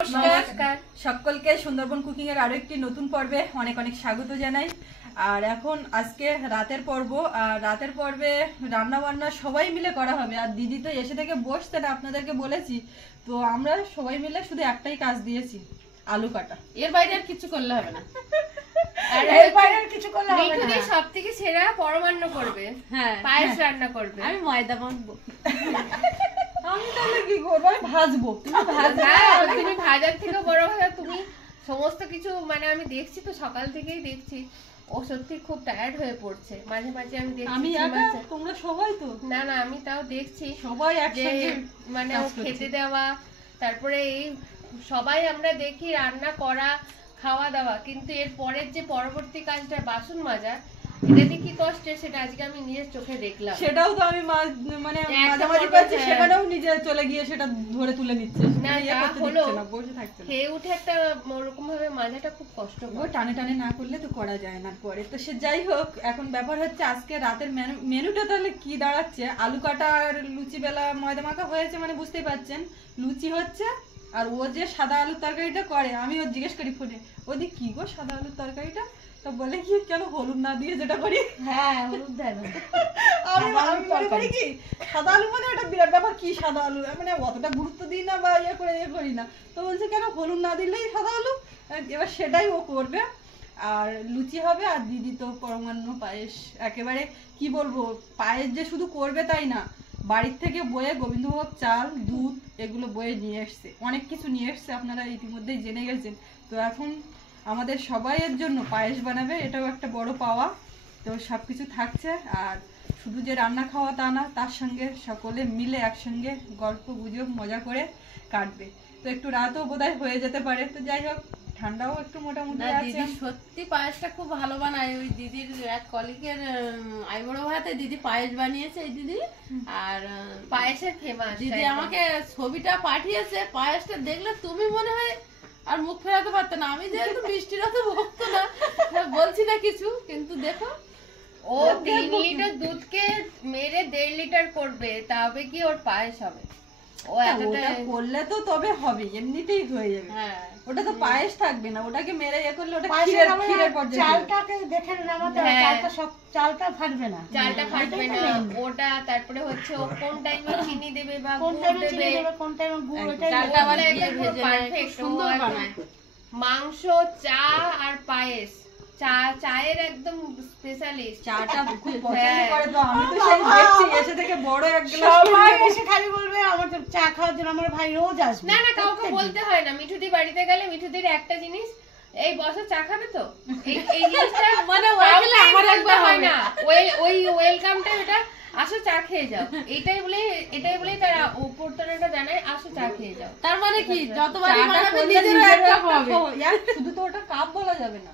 নমস্কার সকলকে সুন্দরবন কুকিং এর আরো একটি নতুন পর্বে অনেক অনেক স্বাগত জানাই। আর এখন আজকে রাতের পর্ব, আর রাতের পর্বে রান্না বান্না সবাই মিলে করা হবে। আর দিদি তো এসে থেকে বসতে না, আপনাদেরকে বলেছি তো, আমরা সবাই মিলে শুধু একটাই কাজ দিয়েছি, আলু কাটা। এর বাইরে আর কিছু করলে হবে না। এর বাইরে আর কিছু করলে হবে না। সবথেকে সেরা পরমান্ন করবে, হ্যাঁ পায়েস রান্না করবে। আমি ময়দা মাখবো। আমি তাহলে কি করবো? আমি ভাজবো। তুমি ভাজার থেকে বড় কথা, তুমি সমস্ত কিছু মানে আমি দেখছি তো, সকাল থেকেই দেখছি ও সত্যি খুব টায়ার্ড হয়ে পড়ছে। মাঝে মাঝে আমি দেখছি আমি তোমরা সবাই তো না না, আমি তাও দেখছি সবাই একসাথে মানে ও খেতে দেওয়া, তারপরে এই সবাই আমরা দেখি রান্না করা, খাওয়া দাওয়া, কিন্তু এর পরের যে পরবর্তী কাজটা বাসন মাজা, এটা যে কি কষ্টের সেটা আজকে আমি নিজের চোখে দেখলাম। সেটাও তো আমি মানে মাঝামাঝি পাচ্ছি, সেখানেও নিজে চলে গিয়ে সেটা ধরে তুলে নিচ্ছে। খেয়ে উঠে একটা ওরকম ভাবে মাজাটা খুব কষ্ট, টানে টানে না করলে তো করা যায় না পরে। তো সে যাই হোক, এখন ব্যাপার হচ্ছে আজকে রাতের মেনুটা তাহলে কি দাঁড়াচ্ছে। আলু কাটা আর লুচি বেলা ময়দা মাখা হয়েছে, মানে বুঝতেই পারছেন লুচি হচ্ছে। আর ও যে সাদা আলুর তরকারিটা করে, আমি ওর জিজ্ঞেস করি ফোনে, ওদি কি গো সাদা আলুর তরকারিটা? তো বলে কি, কেন হলুদ না দিয়ে যেটা করি? হ্যাঁ হলুদ দেয় না। আমি মনে করি কি সাদা আলু মানে একটা বিরাট ব্যাপার, কি সাদা আলু মানে অতটা গুরুত্ব দিই না বা ইয়ে করি না। তো বলছে কেন হলুদ না দিলেই সাদা আলু। এবার সেটাই ও করবে। আর লুচি হবে, আর দিদি তো পরমান্ন পায়েস। একেবারে কি বলবো, পায়েস যে শুধু করবে তাই না, বাড়ির থেকে বয়ে গোবিন্দভোগ চাল, দুধ এগুলো বয়ে নিয়ে এসছে, অনেক কিছু নিয়ে এসছে, আপনারা ইতিমধ্যেই জেনে গেছেন। তো এখন আমাদের সবাইয়ের জন্য পায়েস বানাবে, এটাও একটা বড় পাওয়া। তো সবকিছু থাকছে। আর শুধু যে রান্না খাওয়া তা না, তার সঙ্গে সকলে মিলে একসঙ্গে গল্প গুজব মজা করে কাটবে। তো একটু রাতও বোধহয় হয়ে যেতে পারে। তো যাই হোক, ঠান্ডাও একটু মোটামুটি আছে। সত্যি পায়েসটা খুব ভালো বানায়। ওই দিদির এক কলিগের আইবুড়ো ভাতে দিদি পায়েস বানিয়েছে, এই দিদি আর পায়েসের ফেমাস। দিদি আমাকে ছবিটা পাঠিয়েছে, পায়েসটা দেখলে তুমি মনে হয় আর মুখ ফেরাতে পারতো না। আমি যেহেতু মিষ্টির অত ভক্ত না, বলছি না কিছু, কিন্তু দেখো ও 3 লিটার দুধকে মেরে 1.5 লিটার করবে, তবে কি ওর পায়েস হবে। ও এতটা করলে তো তবে হবে, এমনিতেই হয়ে যাবে। ওটা তো পায়েস থাকবে না, ওটাকে মেরে ইয়ে করলে ওটা ক্ষীরের পর্যায়ে। চালটাকে দেখে নামাতে হবে, চালটা সব চালটা ফাটবে না, চালটা ফাটবে না ওটা। তারপরে হচ্ছে ও কোন টাইমে চিনি দেবে বা কোন টাইমে চিনি দেবে, কোন টাইমে গুড়, ওটাই চালটা আবার দিয়ে ভেজে পারফেক্ট সুন্দর বানায়। মাংস, চা আর পায়েস, চায়ের একদম স্পেশালিস্ট। চাটা খুব পছন্দ করে। তো আমি তো সেই দেখছি এসে থেকে বড় এক গ্লাস সবাই এসে খালি বলবে আমার তো চা খাওয়ার জন্য আমার ভাই রোজ আসবে। না না, কাউকে বলতে হয় না। মিঠুদি বাড়িতে গেলে মিঠুদির একটা জিনিস, এই বসে চা খাবে তো, এই জিনিসটা মানে আমার একবার হয় না, ওই ওয়েলকামটা, এটা আসো চা খেয়ে যাও, এটাই বলে তারা অভ্যর্থনাটা জানায়, আসো চা খেয়ে যাও। তার মানে কি যতবারই বানাবে নিজেরও এক কাপ হবে। শুধু তো ওটা কাপ বলা যাবে না,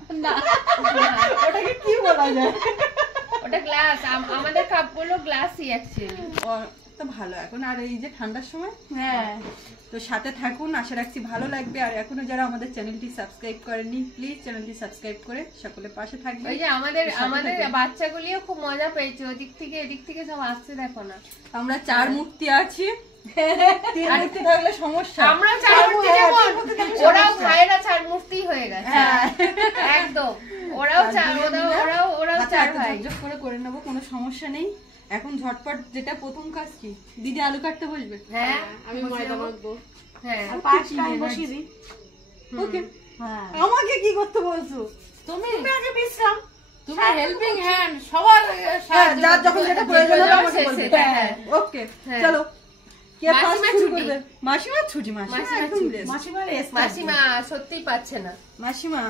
ওটাকে কি বলা যায়? ওটা গ্লাস। আমাদের কাপ গুলো গ্লাসই অ্যাকচুয়ালি। তো ভালো। এখন আর এই যে ঠান্ডার সময়, তো সাথে থাকুন, আশা রাখছি ভালো লাগবে। আর এখনো যারা আমাদের চ্যানেলটি সাবস্ক্রাইব করেননি, প্লিজ চ্যানেলটি সাবস্ক্রাইব করে সকলে পাশে থাকবেন। ওই যে আমাদের বাচ্চাগুলিও খুব মজা পেয়েছে, ওদিক থেকে এদিক থেকে সব আসছে, দেখো না। আমরা 4 মূর্তি আছি, 3 মূর্তি থাকলে সমস্যা। আমরা 4 মূর্তি, যেমন ওরাও ভাইরা 4 মূর্তি হয়ে গেছে একদম। ওরাও 4 ভাই। যোগ করে নেবো, কোনো সমস্যা নেই। এখন ঝটপট যেটা প্রথম কাজ কি, দিদি আলু কাটতে বসবে। হ্যাঁ, আমি ময়দা মাখবো। হ্যাঁ, আর পাঁচটা আমি বসিয়ে দিই। ওকে, আমাকে কি করতে বলছো? তুমি আগে বিশ্রাম, তুমি হেল্পিং হ্যান্ড সবার যার যখন যেটা প্রয়োজন হবে আমাকে বলবে। ওকে, চলো। কে ফার্স্ট শুরু করবে? মাসিমা ছুটি। মাসিমা সত্যিই পাচ্ছে না। মাসিমা,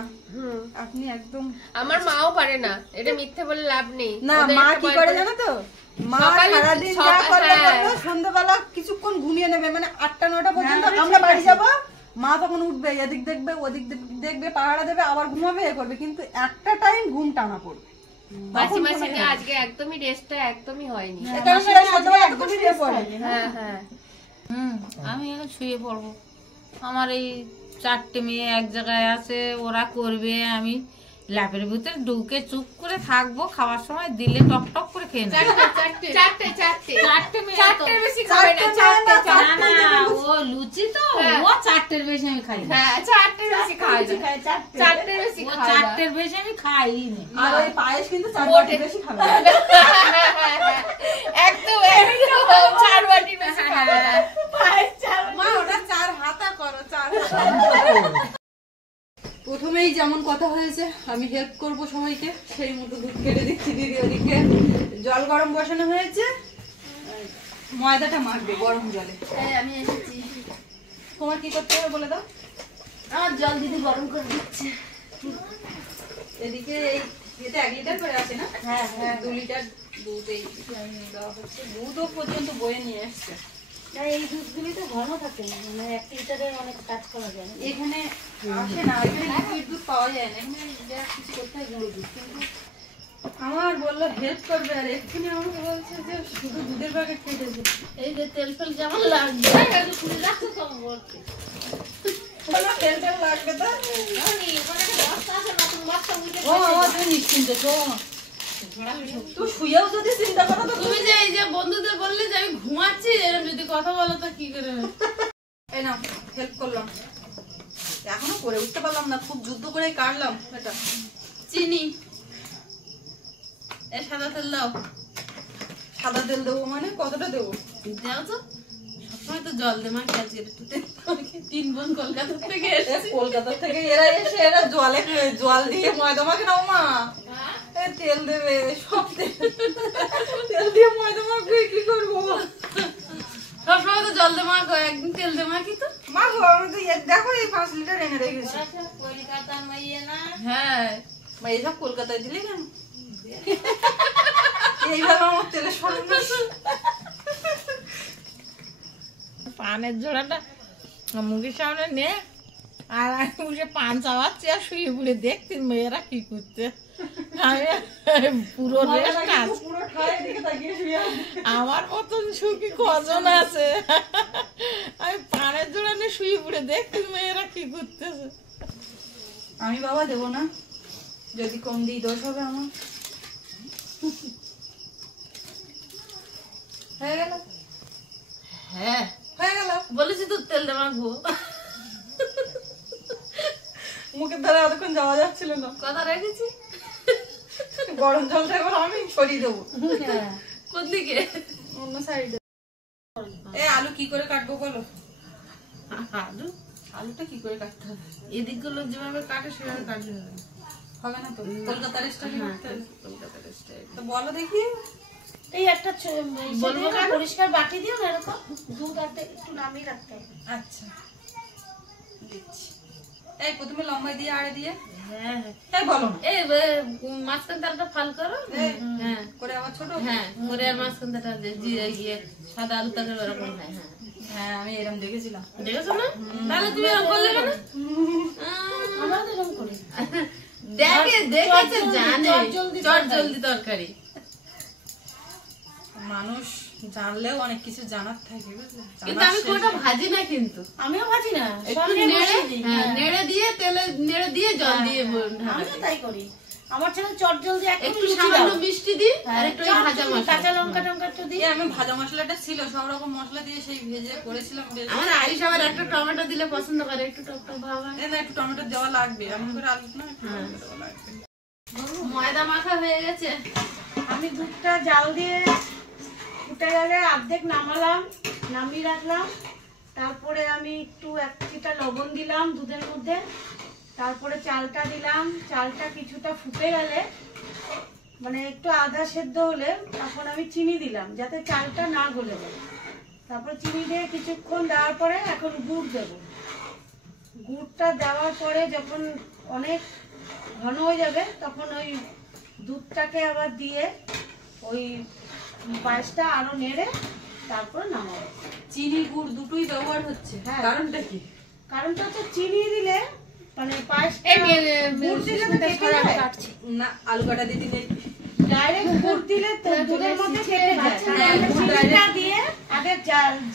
আপনি একদম, আমার মাও পারে না, এটা মিথ্যে বলে লাভ নেই। না, মা কি করে জানো তো, মা সারাদিন যা করে সন্ধ্যাবেলা কিছুক্ষণ ঘুমিয়ে নেবে, মানে 8টা-9টা পর্যন্ত আমরা বাড়ি যাবো, মা তখন উঠবে, এদিক দেখবে ওদিক দেখবে, পাহারা দেবে, আবার ঘুমাবে, এ করবে, কিন্তু একটা টাইম ঘুম টানা পড়বে। মাসিমার সাথে আজকে একদমই রেস্টটা একদমই হয়নি। আমি এখন শুয়ে পড়বো। আমার এই 4টে মেয়ে এক জায়গায় আছে, ওরা করবে, আমি ল্যাপের ভিতরে ঢুকে চুপ করে থাকবো, খাওয়ার সময় দিলে টক টক করে খেয়ে নেবো। চারটের বেশি খাবে না, না না, ও লুচি তো, ও চারটের বেশি আমি খাই না। চারটের বেশি খাই না, চারটের বেশি ও চারটের বেশি আমি খাই না। আর ওই পায়েস কিন্তু 4 বাটি বেশি খাবে না। একদম 4 বাটি বেশি খাবে না। মা ওটা 4 হাতা করো, 4 প্রথমেই যেমন কথা হয়েছে আমি হেল্প করব সবাইকে, সেই মতো দুধ কেটে দিচ্ছি। দিদি ওদিকে জল গরম বসানো হয়েছে, ময়দাটা মাখবে গরম জলে। আমি এসেছি, তোমার কি করতে হবে বলে দাও। আমার জল দিদি গরম করে দিচ্ছে। এদিকে এই এতে 1 লিটার করে আছে না? হ্যাঁ হ্যাঁ, 2 লিটার দুধ এই দেওয়া হচ্ছে। দুধও পর্যন্ত বয়ে নিয়ে এসছে। এই দুধগুলি তো ঘন থাকে, মানে 1 লিটারের অনেক কাজ করা যায়। এখানে আসে না, এখানে লিকুইড দুধ পাওয়া যায় না, এখানে যা কিছু করতে হয় গুঁড়ো দুধ। কিন্তু আমার বললো হেল্প করবে, আর এক্ষুনি আমাকে বলছে যে শুধু দুধের প্যাকেট কেটে দিই। এই যে তেল ফেল যেমন লাগছে খুলে রাখছো তো বলতে তেল তেল লাগবে তো। ও তুই নিশ্চিন্ত, তুই শুয়েও যদি চিন্তা করো তো। তুমি যে এই যে বন্ধুদের বললে যে আমি ঘুমাচ্ছি, এরকম যদি কথা বলো তো কি করে? এই নাও হেল্প করলাম, এখনো করে উঠতে পারলাম না, খুব যুদ্ধ করে কাটলাম এটা। চিনি, এই সাদা তেল দাও। সাদা তেল দেবো মানে কতটা দেবো? দাও তো, সবসময় তো জল দে মা, আজকে একটু তেল দাও। 3 বোন কলকাতা থেকে এসেছে। কলকাতা থেকে এরা এসে এরা জল দিয়ে ময়দা মাখে নাও মা। তেল দেবে, সব তেল দিয়ে ময়দা মাখবে, কি করবো? সবসময় তো জল দে মা, একদিন তেল দে মা। কি তো মা গো, আমি তো দেখো এই 5 লিটার এনে রেখেছি। কলকাতার মাইয়ে না? হ্যাঁ, মা এইসব কলকাতায় দিলে কেন? এইভাবে আমার তেলের সর্বনাশ। পানের জোড়াটা মুখের সামনে নে, আর আমি মুখে পান চাওয়াচ্ছি আর শুয়ে পুড়ে দেখছি মেয়েরা কি করছে। আমি পুরো রেস্ট আছে, পুরো ঠায় দিকে তাকিয়ে শুয়ে আছি। আমার মতন সুখী কজন আছে? আমি পানের জোড়া নিয়ে শুয়ে পুড়ে দেখছি মেয়েরা কি করতেছে। আমি বাবা দেবো না, যদি কম দিই দোষ হবে আমার। হয়ে গেল, হ্যাঁ হয়ে গেল। বলেছি তো তেল দে মাখবো। মুখের ধারে এতক্ষণ যাওয়া যাচ্ছিল না, কথা রেখেছি। গরম জলটা এবার আমি সরিয়ে দেবো কোন দিকে? অন্য সাইডে। এ আলু কি করে কাটবো বলো? আলু, আলুটা কি করে কাটতে হবে? এদিক গুলো যেভাবে কাটে সেভাবে কাটলে হবে। হবে না তো, কলকাতার স্টাইলে কাটতে হবে। কলকাতার স্টাইল। তো বলো দেখি। এই একটা বলবো কেন? পরিষ্কার বাটি দিও না, এরকম দুধ আর একটু নামিয়ে রাখতে হবে। আচ্ছা দিচ্ছি। এই প্রথমে লম্বা দিয়ে আড়ে দিয়ে, হ্যাঁ তাই বলো না। এই মাঝখান তারটা ফাল করো। হ্যাঁ করে আবার ছোট। হ্যাঁ, করে আর মাঝখান তারটা গিয়ে সাদা আলু তাকে ওরকম হয়। হ্যাঁ হ্যাঁ, আমি এরকম দেখেছিলাম। দেখেছো না? তাহলে তুমি এরকম করলে কেন? আমরা তো এরকম করি। দেখেছে, জানে চট জলদি তরকারি। মানুষ জানলেও অনেক কিছু জানার থাকে, বুঝলে? কিন্তু আমি কোনটা ভাজি না, কিন্তু আমিও ভাজি না, একটু নেড়ে দিয়ে তেলে নেড়ে দিয়ে জল দিয়ে আমিও তাই করি। আমার ছেলে চট জলদি একটু সামান্য মিষ্টি দিই আর একটু ভাজা মশলা, কাঁচা লঙ্কা টঙ্কা একটু দিই। আমি ভাজা মশলাটা ছিল, সব রকম মশলা দিয়ে সেই ভেজে করেছিলাম। আমার আইস আবার একটা টমেটো দিলে পছন্দ করে, একটু টক টক ভাব হয়। না, একটু টমেটো দেওয়া লাগবে, এমন করে আলু না, একটু টমেটো দেওয়া লাগবে। ময়দা মাখা হয়ে গেছে। আমি দুধটা জাল দিয়ে ফুটে গেলে অর্ধেক নামালাম, নামিয়ে রাখলাম। তারপরে আমি একটু 1 চিটা লবণ দিলাম দুধের মধ্যে। তারপরে চালটা দিলাম। চালটা কিছুটা ফুটে গেলে, মানে একটু আধা সেদ্ধ হলে, তখন আমি চিনি দিলাম যাতে চালটা না গলে যায়। তারপর চিনি দিয়ে কিছুক্ষণ দেওয়ার পরে এখন গুড় দেব। গুড়টা দেওয়ার পরে যখন অনেক ঘন হয়ে যাবে, তখন ওই দুধটাকে আবার দিয়ে ওই পায়েসটা আরো নেড়ে তারপর নামাবো। চিনি গুড় দুটোই ব্যবহার হচ্ছে, হ্যাঁ। কারণটা কি? কারণটা হচ্ছে চিনি দিলে মানে পায়েসটা গুড় দিলে তো কেটে যায়। না, আলু কাটা দিয়ে দিলে ডাইরেক্ট গুড় দিলে তো দুধের মধ্যে ফেটে যায়, চিনিটা দিয়ে আগে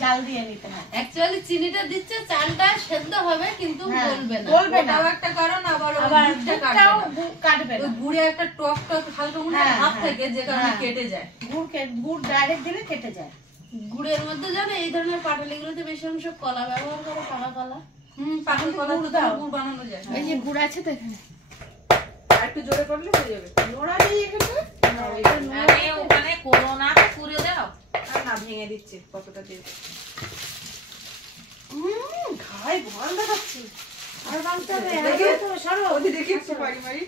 জাল দিয়ে নিতে হয়। অ্যাকচুয়ালি চিনিটা দিচ্ছে, চালটা সেদ্ধ হবে কিন্তু গলবে না। গলবে না, ওটাও একটা কারণ, আবার দুধটাও কাটবে না। গুড়ে একটা টক টক হালকা মনে ভাব থাকে, যে কারণে কেটে যায়। গুড় ডাইরেক্ট দিলে কেটে যায়। গুড়ের মধ্যে জানো এই ধরনের পাটালিগুলোতে বেশি অংশ কলা ব্যবহার করে, পাকা কলা। পাকা কলা দিয়ে গুড় বানানো যায়। এই যে গুড় আছে তো এখানে, আর একটু জোরে করলে হয়ে যাবে। নোড়া দিয়ে এখানে আরে ওখানে করো না, পুরে দাও। আর না, ভেঙে দিচ্ছি কতটা দিয়ে। খাই ভালো দেখাচ্ছি। আর বানতে হবে। দেখি তো সরো ওদি দেখি একটু মারি মারি।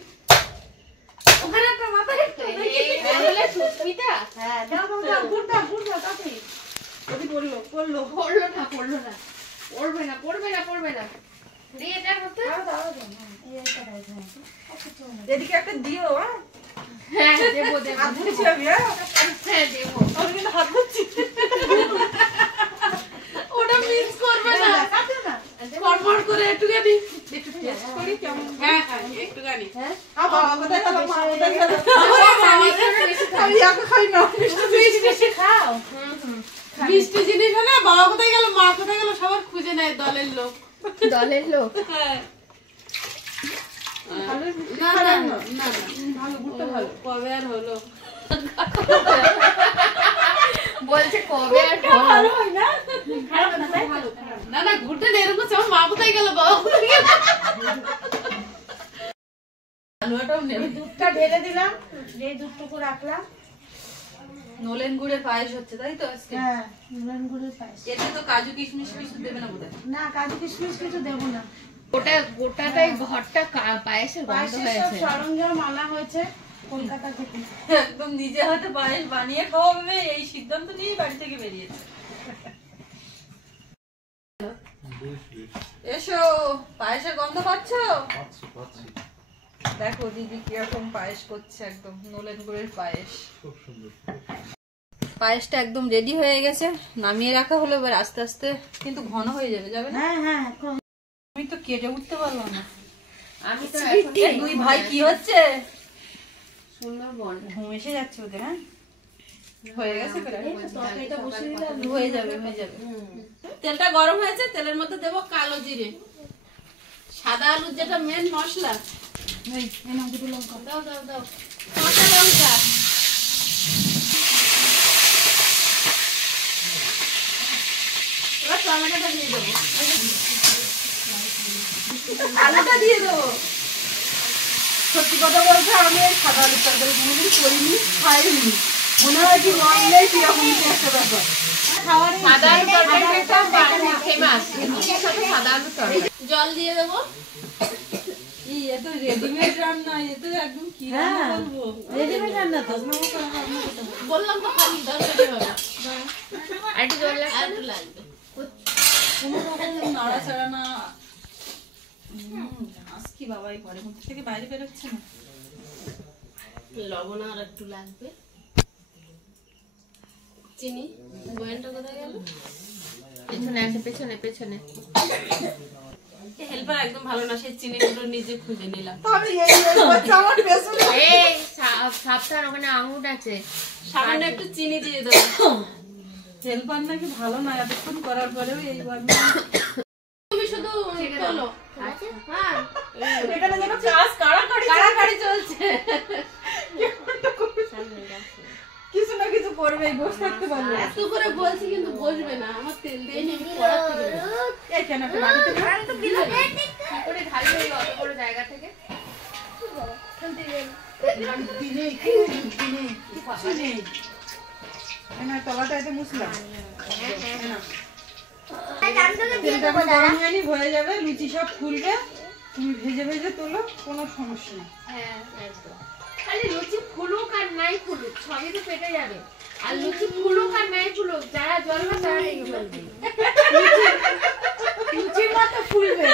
ওখানে একটা মাথায় তাহলে সুস্মিতা হ্যাঁ, দাও গুড় দাও তাতে। ওদি পড়লো পড়লো না পড়বে না দিয়ে এটা হতে দাও এইটা দাও। এদিকে একটা দিও। হ্যাঁ দেবো হাত ধুচ্ছি আমি। হ্যাঁ দেবো। আমি কিন্তু হাত ধুচ্ছি। ওটা মিক্স করবে না, কাটে না। ফরফর করে একটুখানি একটু টেস্ট করি কেমন। হ্যাঁ একটুখানি বাবা কোথায় গেল, মা কোথায় গেল? আমি একা খাই না। বেশি খাও। মিষ্টি জিনিস হলে বাবা কোথায় গেল, মা কোথায় গেল, সবার খুঁজে নেয় দলের লোক। হ্যাঁ না না না ভালো, গুড়টা ভালো। কবে আর হলো, বলছে কবে আর ভালো হয় না? খারাপ না তাই? না না ঘুরতে নেই এরকম, আমার মা কোথায় গেল, বাবা কোথায় গেল। হালুয়াটাও নেবে। দুধটা ঢেলে দিলাম, এই দুধটুকু রাখলাম। নলেন গুড়ের পায়েস হচ্ছে, তাই তো আজকে? হ্যাঁ, নলেন গুড়ের পায়েস। এতে তো কাজু কিশমিশ কিছু দেবে না বোধহয়। না, কাজু কিশমিশ কিছু দেবো না। গোটাটাই ঘরটা পায়েসের গন্ধ পায়েসের সব হয়েছে। সরঞ্জাম আনা হয়েছে কলকাতা থেকে। একদম নিজে হাতে পায়েস বানিয়ে খাওয়াবে, এই সিদ্ধান্ত নিয়ে বাড়ি থেকে বেরিয়েছে। এসো, পায়েসের গন্ধ পাচ্ছ? দেখো দিদি কিরকম পায়েস করছে, একদম নলেন গুড়ের পায়েস। পায়েসটা একদম রেডি হয়ে গেছে, নামিয়ে রাখা হলো। এবার আস্তে আস্তে কিন্তু ঘন হয়ে যাবে, যাবে না? হ্যাঁ, আমি তো কেটে উঠতে পারলাম না। আমি তো দুই ভাই কি হচ্ছে? সুন্দরবন ঘুম এসে যাচ্ছে ওদের। হ্যাঁ, হয়ে গেছে প্রায়। তরকারিটা বসিয়ে দিলাম। হয়ে যাবে, হয়ে যাবে। তেলটা গরম হয়েছে, তেলের মধ্যে দেবো কালো জিরে, সাদা আলুর যেটা মেন মশলা, এই নাও দুটো লঙ্কা। দাও কাঁচা লঙ্কা, এবার টমেটোটা দিয়ে দেবো, আলুটা দিয়ে দেবো। সত্যি কথা বলতে আমি এই সাদা আলুর তরকারি কোনোদিন করিনি, খাইনি। মনে হয় কি রান্নাই কিরকম একটা ব্যাপার। সাদা আলু তরকারিটা ফেমাস, সাদা আলু তরকারি। জল দিয়ে দেবো। এ তো রেডিমেড রান্না, এ তো একদম কি রান্না হ্যাঁ। বলবো। রেডিমেড রান্না তো। বললাম তো খালি দরকারি হবে, আর একটু জল আর একটু লাগবে। কোনো রকম নাড়াচাড়া না। আজকে বাবাই ঘরে ঘুম থেকে বাইরে বেরোচ্ছে না। লবণ আর একটু লাগবে, চিনি। বয়ানটা কোথায় গেল? পেছনে আছে, পেছনে পেছনে। হেল্পার একদম ভালো না, সেই চিনিগুলো নিজে খুঁজে নিলাম। আমি এই বাচ্চা আমার পেছনে। এই সাবধান, ওখানে আঙুর আছে। সামান্য একটু চিনি দিয়ে দেবো। হেল্পার নাকি ভালো না, এতক্ষণ করার পরেও এইবার তুমি শুধু তোলো। হ্যাঁ এখানে যেন কাজ কাড়াকাড়ি চলছে। কিছু না কিছু করবেই, বসে থাকতে পারবে না। এত করে বলছি কিন্তু বসবে না, আমার তেল দিয়ে নিয়ে আমি পড়ার থেকে এই কেন একটা বাড়িতে করে ঢালি ওই অত বড় জায়গা থেকে। দিনে কিছু নেই। না তলাটা এতে মুছলাম। তেলটা গরম হয়নি, হয়ে যাবে, লুচি সব ফুলবে, তুমি ভেজে ভেজে তোলো, কোনো সমস্যা নেই। হ্যাঁ একদম। খালি লুচি ফুলুক আর নাই ফুলুক সবই তো পেটে যাবে। আর লুচি ফুলুক আর নাই ফুলুক, যারা জ্বলবে তারা ঠিক জ্বলবে। লুচির মতো ফুলবে।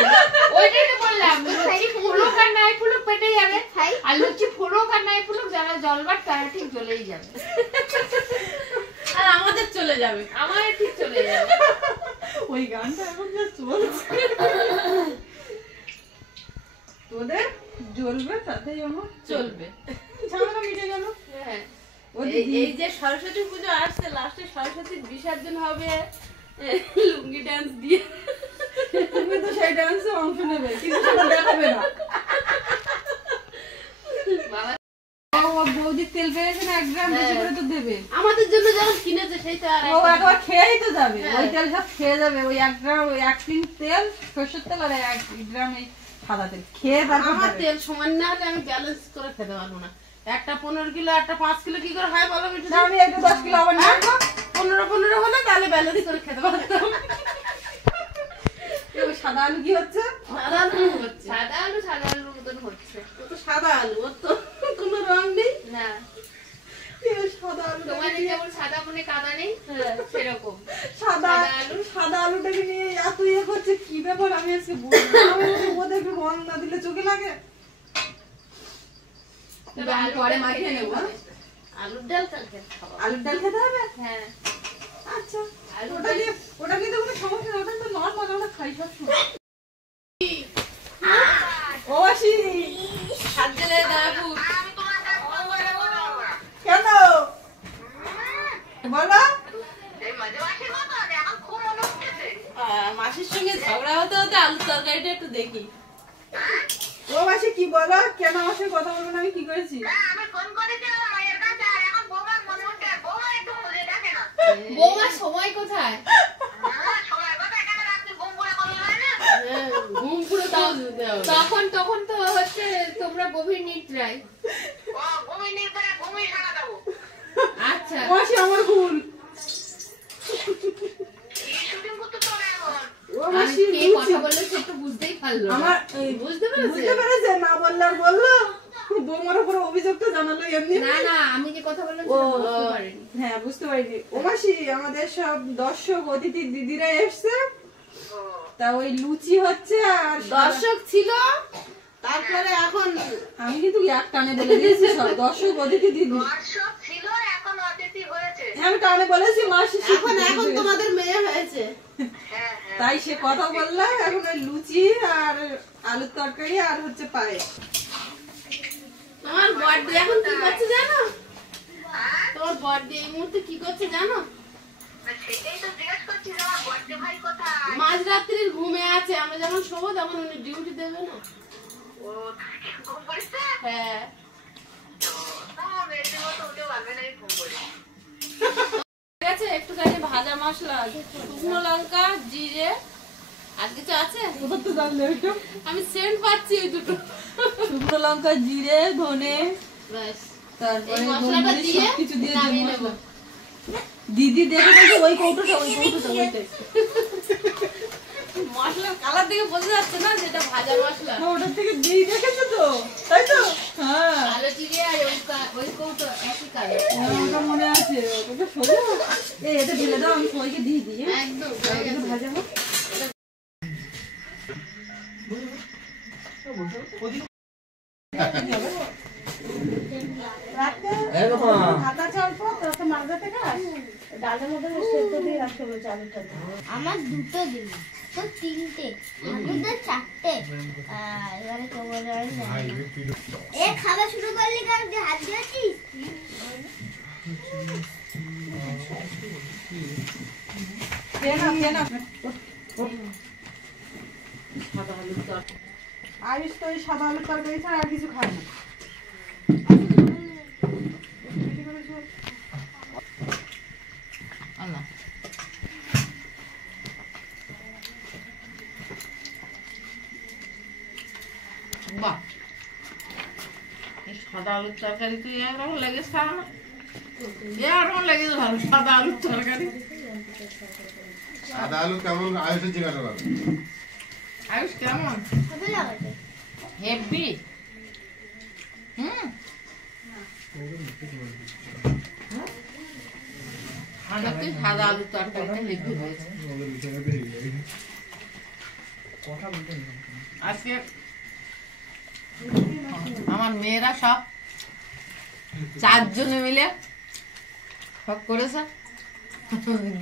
ওইটাই তো বললাম, লুচি ফুলুক আর নাই ফুলুক পেটে যাবে। আর লুচি ফুলুক আর নাই ফুলুক, যারা জ্বলবার তারা ঠিক জ্বলেই যাবে। আর আমাদের চলে যাবে। আমার ঠিক চলে যাবে। ওই গানটা এখন যা চলছে, তোদের জ্বলবে তাতেই আমার চলবে। ঝামেলা মিটে গেল। হ্যাঁ ও দিদি এই যে সরস্বতী পুজো আসছে, লাস্টে সরস্বতীর বিসর্জন হবে লুঙ্গি ডান্স দিয়ে। তুমি তো সেই ডান্সে অংশ নেবে কিন্তু সেটা দেখাবে না। বাবা ও বৌদির তেল পেয়েছে না 1 গ্রাম বেশি করে তো দেবে। আমাদের জন্য যখন কিনেছে সেই তো আর ও একবার খেয়েই তো যাবে, ওই তেল সব খেয়ে যাবে। ওই 1 গ্রাম, ওই 1 টিন তেল সরষের তেল আর 1 গ্রাম এই সাদা তেল খেয়ে তারপর আমার যাবে। তেল সমান না হলে আমি ব্যালেন্স করে খেতে পারবো না। একটা 15 কিলো, একটা 5 কিলো কি করে হয় বলো মিঠু? না, আমি একটু 10 কিলো আবার নিয়ে আসবো। 15 হলে তাহলে ব্যালেন্স করে খেতে পারতাম। এবার সাদা আলু কি হচ্ছে? সাদা আলু হচ্ছে, সাদা আলুর মতন হচ্ছে। ও তো সাদা আলু, ওর তো কোনো রং নেই না। এবার সাদা আলু তোমাদের যেমন সাদা মনে কাদা নেই সেরকম সাদা আলুটাকে নিয়ে এত ইয়ে করছে, কি ব্যাপার আমি আজকে বুঝলাম না। ওদের একটু রং না দিলে চোখে লাগে। তবে আমি পরে মাখিয়ে নেবো, হ্যাঁ? আলুর ডাল কালকে খাবো। আলুর ডাল খেতে হবে? হ্যাঁ আচ্ছা, ওটা নিয়ে তো কোনো সমস্যা নেই, ওটা তো নর্মাল, ওটা খাই সব সময়। ও আসি সাজলে দাবু কেন বলো? মাসির সঙ্গে ঝগড়া হতে হতে আলুর তরকারিটা একটু দেখি। ও মাসি কি বলো? কেন আমার সাথে কথা বলবো না? আমি কি করেছি? বৌমার সময় কোথায়? ঘুম পুরো তাও তখন তো হচ্ছে তোমরা গভীর নিদ্রায়। আচ্ছা মাসি আমার ভুল। ও আমি মাসি কে কথা বললো সে তো বুঝতেই পারলো না। আমার বুঝতে বুঝতে পেরেছে, না বললে আর বললো। বৌমার উপরে অভিযোগটা জানালো এমনি। না আমি যে কথা বললাম ও, সেটা বুঝতে পারিনি। হ্যাঁ বুঝতে পারিনি। ও মাসি আমাদের সব দর্শক অতিথি দিদিরা এসছে, তা ওই লুচি হচ্ছে আর দর্শক ছিল, তারপরে এখন আমি কিন্তু এক টানে বলে দিয়েছি সব দর্শক অতিথি দিদি। আমি টানে বলেছি মাসি এখন তোমাদের মেয়ে হয়েছে। তাই সে কথা বললাম। এখন ওই লুচি আর আলুর তরকারি আর হচ্ছে পায়েস। তোমার বড়দি এখন কি করছে জানো? তোমার বড়দি এই মুহূর্তে কি করছে জানো? মাঝরাত্রির ঘুমে আছে, আমরা যখন শোবো তখন উনি ডিউটি দেবে না। হ্যাঁ ঠিক আছে, একটুখানি ভাজা মশলা, শুকনো লঙ্কা, জিরে, আর কিছু আছে? কোথা তো জানলে ওইটা? আমি সেন্ট পাচ্ছি ওই দুটো। শুকনো লঙ্কা, জিরে, ধনে, ব্যাস তারপরে এই মশলাটা গোলমরিচ দিয়ে সবকিছু দিয়ে নামিয়ে মশলা। নেবো। দিদি দেখে বলছে ওই কৌটোটা ওইটাই। মশলার কালার দেখে বোঝা যাচ্ছে না যেটা ভাজা মশলা। না, ওটার থেকে দিই দেখেছো তো, তাই তো? হ্যাঁ কালো জিরে আর ওই কৌটো একই কালার। আমার মনে আছে। ওটা সোজা এটা ঢেলে দাও, আমি সবাইকে দিয়ে দিই, হ্যাঁ? একদম একটু ভাজা হোক। আদা চাল তো মাঝে গাছ ডালের মধ্যে সেদ্ধ দিয়ে রাখতে বলছে আলুটা। আমার 2টো দিন তো 3টে আমাদের 4টে এবারে তো বলে এ খাবার শুরু করলি কার যে হাত দিয়েছিস আয়ুষ তো ওই সাদা আলুর তরকারি ছাড়া আর কিছু খায় না। বাহ, এই সাদা আলুর তরকারি তুই একরকম লেগেছে খাও না? একরকম লেগেছে ভালো সাদা আলুর তরকারি। সাদা আলু কেমন আয়ুষের জিজ্ঞাসা করো। আয়ুষ কেমন? হবে লাগাতে হেভি। সত্যি সাদা আলুর তরকারিটা হেভি হয়েছে। আজকে আমার মেয়েরা সব 4 জনে মিলে সব করেছে,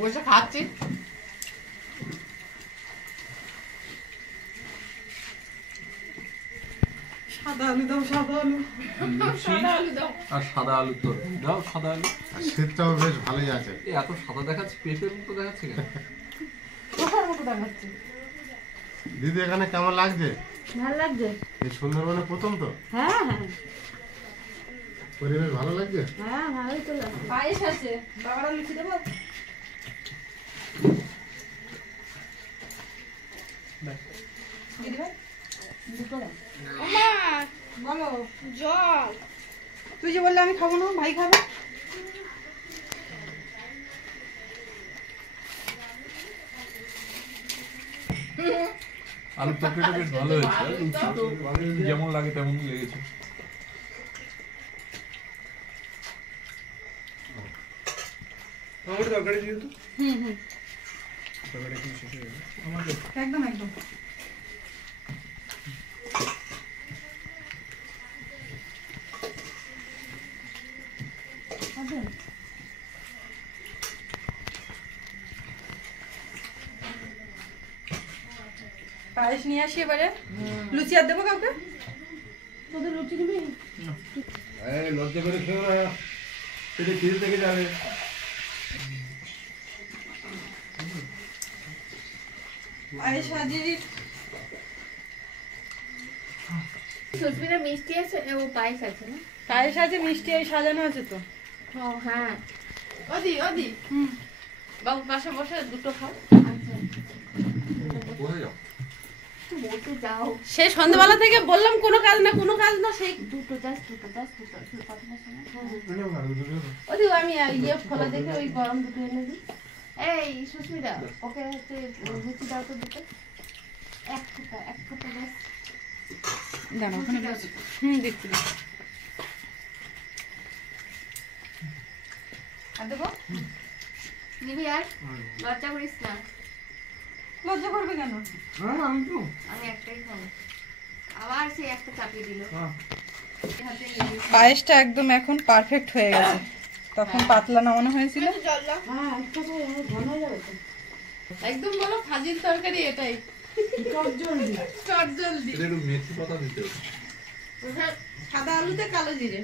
বসে খাচ্ছি। সাদা আলু দাও, সাদা আলু। আর সাদা আলু তো দাও, সাদা আলু। আর শীতটাও বেশ ভালোই আছে। এত সাদা দেখাচ্ছে, পেঁপের মতো দেখাচ্ছে কেন? কোথার মতো দেখাচ্ছে? দিদি এখানে কেমন লাগছে? ভালো লাগছে? এই সুন্দরবনে প্রথম তো, হ্যাঁ হ্যাঁ পরিবেশ ভালো লাগছে? হ্যাঁ ভালোই তো লাগছে। পায়েস আছে, বাবারা লুচি দেবো? দিদি ভাই দুটো দাও। বলো। জল তুই যে বললে আমি খাবো না, ভাই খাবে। আলুর তরকারিটা বেশ ভালো হয়েছে, লুচি যেমন লাগে তেমন লেগেছে। একদম একদম। পায়েস নিয়ে আসি এবারে। লুচি আর দেবো কাউকে? তোদের লুচি দিবি? লজ্জা করে খেও না, পেটে খিদে থেকে যাবে। পায়েস সাজিয়ে সুস্মিতা মিষ্টি আছে, ও পায়েস আছে না? পায়েস আছে, মিষ্টি এই সাজানো আছে তো। ও হ্যাঁ। ওদি ওদি বাবু পাশে বসে দুটো খাও। কোথায় যাও? বলতে যাও। সে সন্ধ্যাবেলা থেকে বললাম কোনো কাজ না কোনো কাজ না, সেই দুটো জাস্ট দুটো কথাটা শোনো। ওদি আমি ইয়ে খোলা দেখে ওই গরম দুটো এনে দিই। এই সুস্মিতা, ওকে হচ্ছে লুচি দাও তো দুটো। এক ফোঁটা ব্যাস। জানো ওখানে দেখছি। দেখছি। আর দেবো? নিবি আর লজ্জা করিস না। লজ্জা করবে কেন? আমি একটাই খাবো। আবার সেই একটা চাপিয়ে দিল। পায়েসটা একদম এখন পারফেক্ট হয়ে গেছে। তখন পাতলা নামানো হয়েছিল। হ্যাঁ একটা তো ঘন হয়ে যাবে তো। একদম বলো ভাজির তরকারি এটাই। চটজলদি। চটজলদি। এটা একটু মেথি পাতা দিতে হবে। সাদা আলুতে কালো জিরে।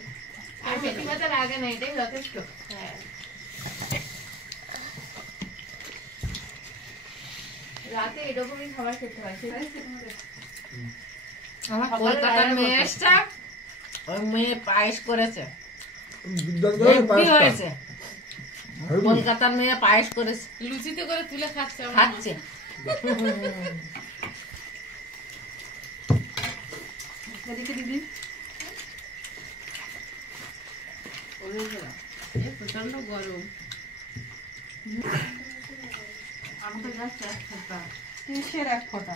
আর মেথি পাতা লাগে না, এটাই যথেষ্ট। হ্যাঁ। রাতে এরকমই খাবার খেতে হয়। আমার কলকাতার মেয়েটা ওই মেয়ে পায়েস করেছে, হেব্বি হয়েছে। কলকাতার মেয়ে পায়েস করেছে, লুচিতে করে তুলে খাচ্ছে আমার। খাচ্ছে। এদিকে দিদি। প্রচন্ড গরম। আমাকে জাস্ট এক ফোঁটা। তিনশের এক ফোঁটা।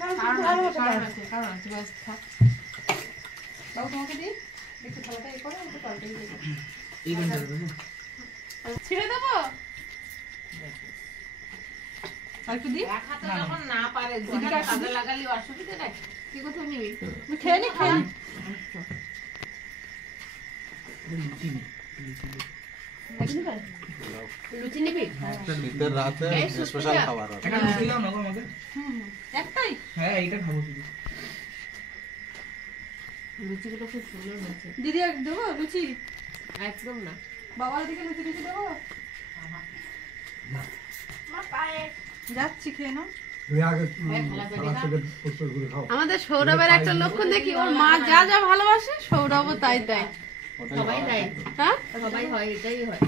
কারণ আছে ব্যাস থাক। বাবু তোমাকে দিই একটু থালাটা এ করো, একটু তরকারি দেবো। ছিঁড়ে দেবো? আর একটু দিই। এক হাতে যখন না পারে দুটো কাজে লাগালি অসুবিধা নাই। তুই কোথায় নিবি? খেয়ে নি, খেয়ে নি। লুচি নিবি? শীতের রাতে এই স্পেশাল সুস্মিতা। খাবার। একটা লুচি দাও না গো আমাকে। একটাই? হ্যাঁ এইটা খাবো শুধু। লুচিগুলো খুব সুন্দর হয়েছে। দিদি আর দেবো লুচি? একদম না। বাবার দিকে লুচি টুচি দেবো? যাচ্ছি, খেয়ে নাও। আমাদের সৌরভের একটা লক্ষণ দেখি, ওর মা যা যা ভালোবাসে সৌরভও তাই দেয়। সবাই দেয়, হ্যাঁ সবাই হয়, এটাই হয়।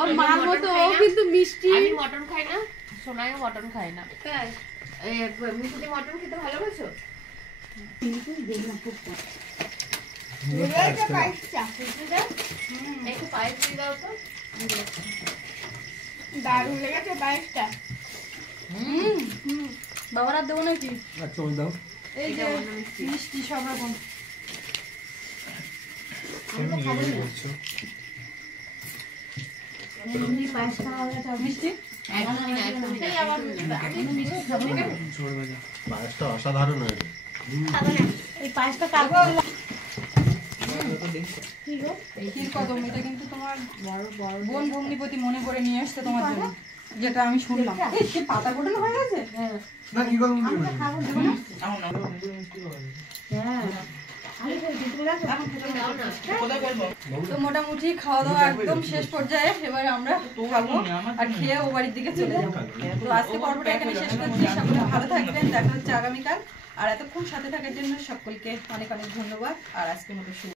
ওর মার মতো ও কিন্তু মিষ্টি। আমি মটন খাই না, সোনাইও মটন খায় না। তাই মিষ্টি মটন খেতে ভালোবাসো? একটু পায়েস দিয়ে দাও তো। দারুণ লেগেছে পায়েসটা। বাবার আর দেবো নাকি? দাও। এই যে মিষ্টি সব রকম। পায়েস খাওয়া হয়ে গেছে। মিষ্টি একদমই না, একদমই না। পায়েসটা অসাধারণ হয়েছে। এই পায়েসটা তারপর ক্ষীর কদম, এটা কিন্তু তোমার বোন ভগ্নিপতি মনে করে নিয়ে আসছে তোমার জন্য। যেটা আমি শুনলাম। এই সে পাতা কোটানো হয়ে গেছে? না কি করব তো মোটামুটি খাওয়া দাওয়া একদম শেষ পর্যায়ে, এবার আমরা খাবো আর খেয়ে ও বাড়ির দিকে চলে যাবো। তো আজকে পর্বটা এখানে শেষ করছি। সকলে ভালো থাকবেন, দেখা হচ্ছে আগামীকাল। আর এতক্ষণ সাথে থাকার জন্য সকলকে অনেক অনেক ধন্যবাদ। আর আজকের মতো শুভ।